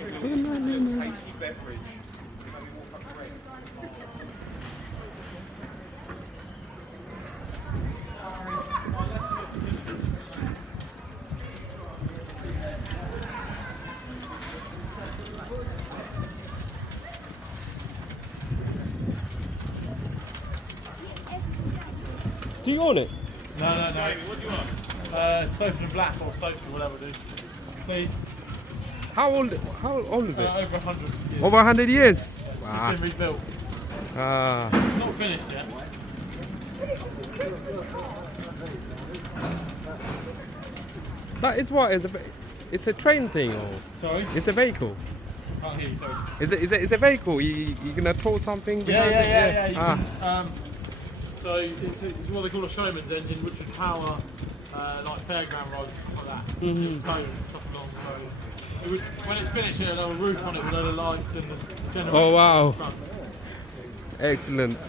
Tasty beverage. Maybe walk up the ring. Do you own it? No. What do you want? Sofa and black or sofa, whatever it is. Please. How old is it? Over 100 years. Over 100 years. It's Wow. been rebuilt. Ah. It's not finished yet. That is what? It's a train thing or Sorry? it's a vehicle? Can't hear you, sorry. Is a vehicle? You gonna tow something? behind it? Yeah. You Ah. can, so it's what they call a showman's engine, which would power like fairground rides and stuff like that. Mhm. So stuff along the road. It would, when it's finished, it'll have a roof on it with all the lights and the generator. Oh, wow. in front. Excellent.